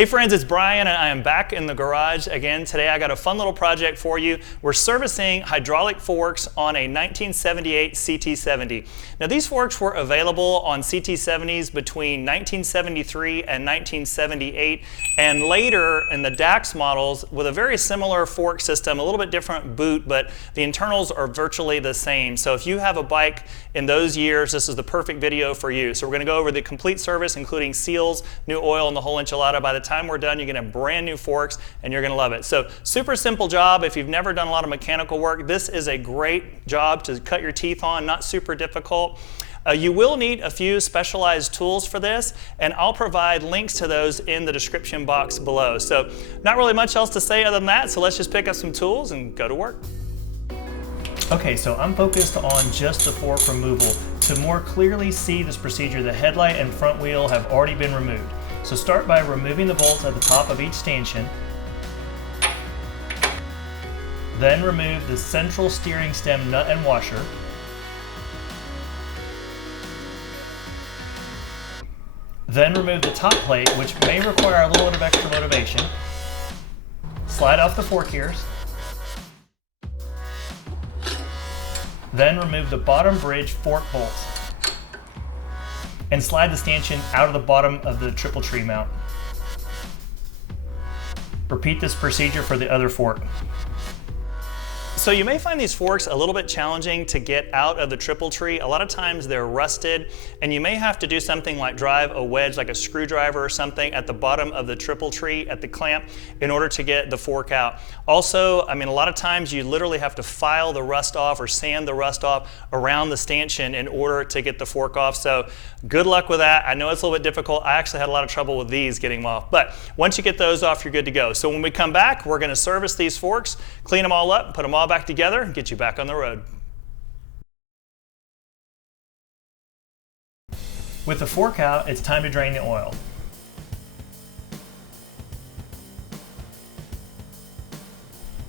Hey friends, it's Brian and I am back in the garage again. Today I got a fun little project for you. We're servicing hydraulic forks on a 1978 CT70. Now these forks were available on CT70s between 1973 and 1978 and later in the DAX models with a very similar fork system, a little bit different boot, but the internals are virtually the same. So if you have a bike in those years, this is the perfect video for you. So we're going to go over the complete service including seals, new oil, and the whole enchilada. By the time we're done, you're going to have brand new forks and you're going to love it. So super simple job. If you've never done a lot of mechanical work, this is a great job to cut your teeth on, not super difficult. You will need a few specialized tools for this, and I'll provide links to those in the description box below. So not really much else to say other than that, so let's just pick up some tools and go to work. Okay, so I'm focused on just the fork removal. To more clearly see this procedure, the headlight and front wheel have already been removed. So start by removing the bolts at the top of each stanchion. Then remove the central steering stem nut and washer. Then remove the top plate, which may require a little bit of extra motivation. Slide off the fork ears. Then remove the bottom bridge fork bolts and slide the stanchion out of the bottom of the triple tree mount. Repeat this procedure for the other fork. So you may find these forks a little bit challenging to get out of the triple tree. A lot of times they're rusted and you may have to do something like drive a wedge, like a screwdriver or something, at the bottom of the triple tree at the clamp in order to get the fork out. Also, I mean, a lot of times you literally have to file the rust off or sand the rust off around the stanchion in order to get the fork off. So good luck with that. I know it's a little bit difficult. I actually had a lot of trouble with these getting them off, but once you get those off, you're good to go. So when we come back, we're going to service these forks, clean them all up, put them all back together, and get you back on the road. With the fork out, it's time to drain the oil.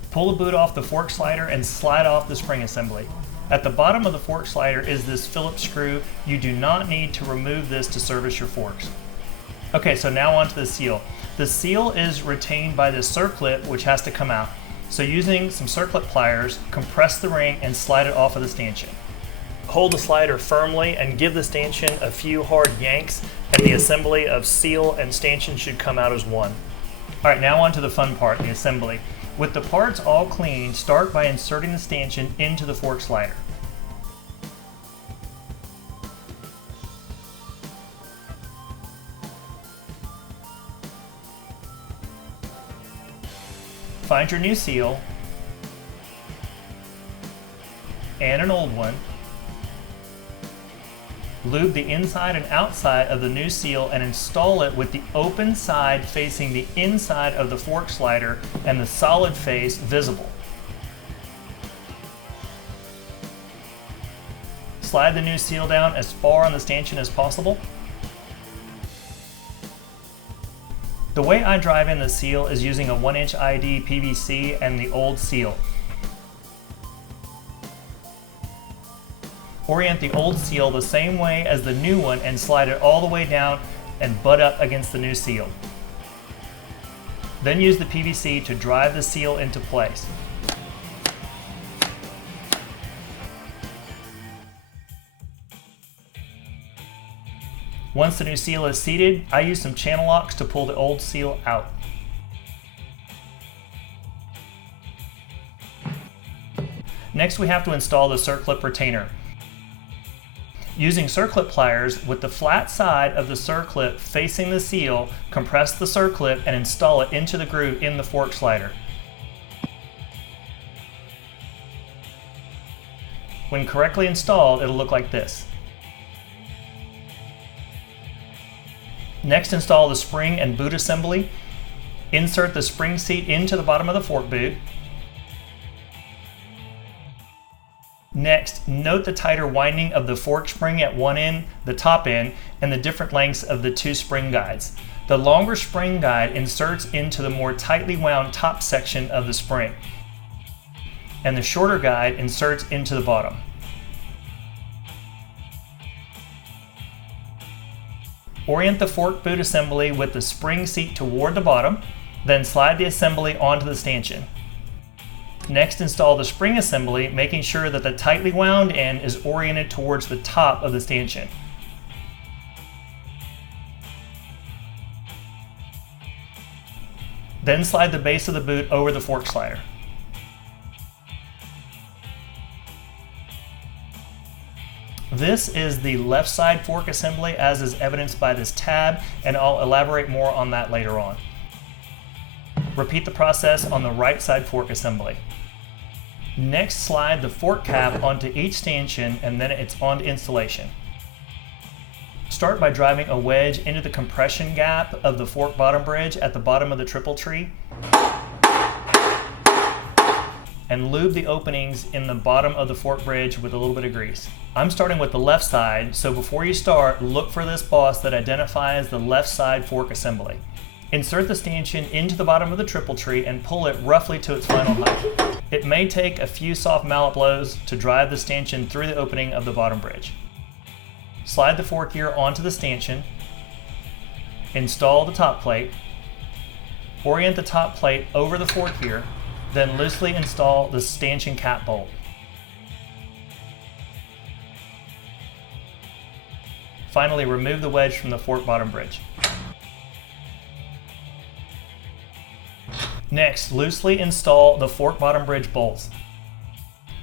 Pull the boot off the fork slider and slide off the spring assembly. At the bottom of the fork slider is this Phillips screw. You do not need to remove this to service your forks. Okay, so now onto the seal. The seal is retained by this circlip, which has to come out. So using some circlip pliers, compress the ring and slide it off of the stanchion. Hold the slider firmly and give the stanchion a few hard yanks, and the assembly of seal and stanchion should come out as one. All right, now on to the fun part, the assembly. With the parts all clean, start by inserting the stanchion into the fork slider. Find your new seal and an old one. Lube the inside and outside of the new seal and install it with the open side facing the inside of the fork slider and the solid face visible. Slide the new seal down as far on the stanchion as possible. The way I drive in the seal is using a 1-inch ID PVC and the old seal. Orient the old seal the same way as the new one and slide it all the way down and butt up against the new seal. Then use the PVC to drive the seal into place. Once the new seal is seated, I use some channel locks to pull the old seal out. Next, we have to install the circlip retainer. Using circlip pliers, with the flat side of the circlip facing the seal, compress the circlip and install it into the groove in the fork slider. When correctly installed, it'll look like this. Next, install the spring and boot assembly. Insert the spring seat into the bottom of the fork boot. Next, note the tighter winding of the fork spring at one end, the top end, and the different lengths of the two spring guides. The longer spring guide inserts into the more tightly wound top section of the spring, and the shorter guide inserts into the bottom. Orient the fork boot assembly with the spring seat toward the bottom, then slide the assembly onto the stanchion. Next, install the spring assembly, making sure that the tightly wound end is oriented towards the top of the stanchion. Then slide the base of the boot over the fork slider. This is the left side fork assembly, as is evidenced by this tab, and I'll elaborate more on that later on. Repeat the process on the right side fork assembly. Next, slide the fork cap onto each stanchion and then it's on to installation. Start by driving a wedge into the compression gap of the fork bottom bridge at the bottom of the triple tree and lube the openings in the bottom of the fork bridge with a little bit of grease. I'm starting with the left side, so before you start, look for this boss that identifies the left side fork assembly. Insert the stanchion into the bottom of the triple tree and pull it roughly to its final height. It may take a few soft mallet blows to drive the stanchion through the opening of the bottom bridge. Slide the fork gear onto the stanchion, install the top plate, orient the top plate over the fork gear, then loosely install the stanchion cap bolt. Finally, remove the wedge from the fork bottom bridge. Next, loosely install the fork bottom bridge bolts.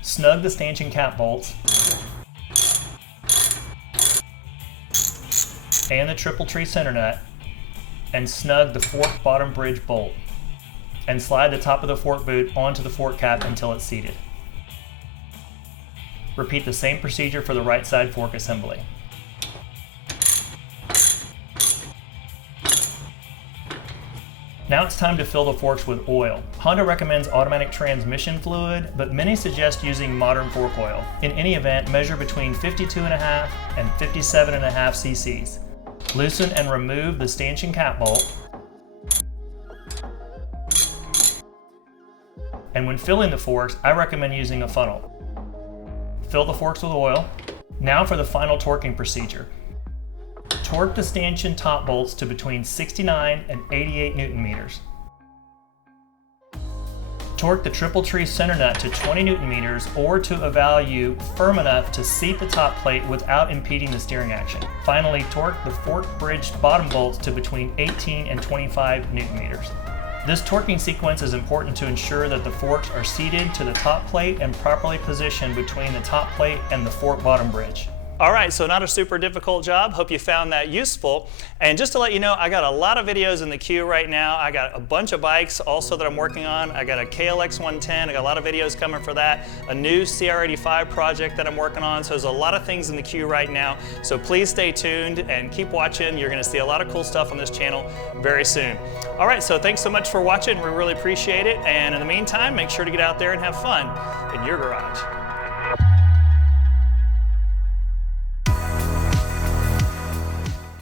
Snug the stanchion cap bolts and the triple tree center nut, and snug the fork bottom bridge bolt. And slide the top of the fork boot onto the fork cap until it's seated. Repeat the same procedure for the right side fork assembly. Now it's time to fill the forks with oil. Honda recommends automatic transmission fluid, but many suggest using modern fork oil. In any event, measure between 52.5 and 57.5 cc's. Loosen and remove the stanchion cap bolt. And when filling the forks, I recommend using a funnel. Fill the forks with oil. Now for the final torquing procedure. Torque the stanchion top bolts to between 69 and 88 Newton meters. Torque the triple tree center nut to 20 Newton meters or to a value firm enough to seat the top plate without impeding the steering action. Finally, torque the fork bridge bottom bolts to between 18 and 25 Newton meters. This torquing sequence is important to ensure that the forks are seated to the top plate and properly positioned between the top plate and the fork bottom bridge. All right, so not a super difficult job. Hope you found that useful. And just to let you know, I got a lot of videos in the queue right now. I got a bunch of bikes also that I'm working on. I got a KLX 110. I got a lot of videos coming for that. A new CR85 project that I'm working on. So there's a lot of things in the queue right now. So please stay tuned and keep watching. You're gonna see a lot of cool stuff on this channel very soon. All right, so thanks so much for watching. We really appreciate it. And in the meantime, make sure to get out there and have fun in your garage.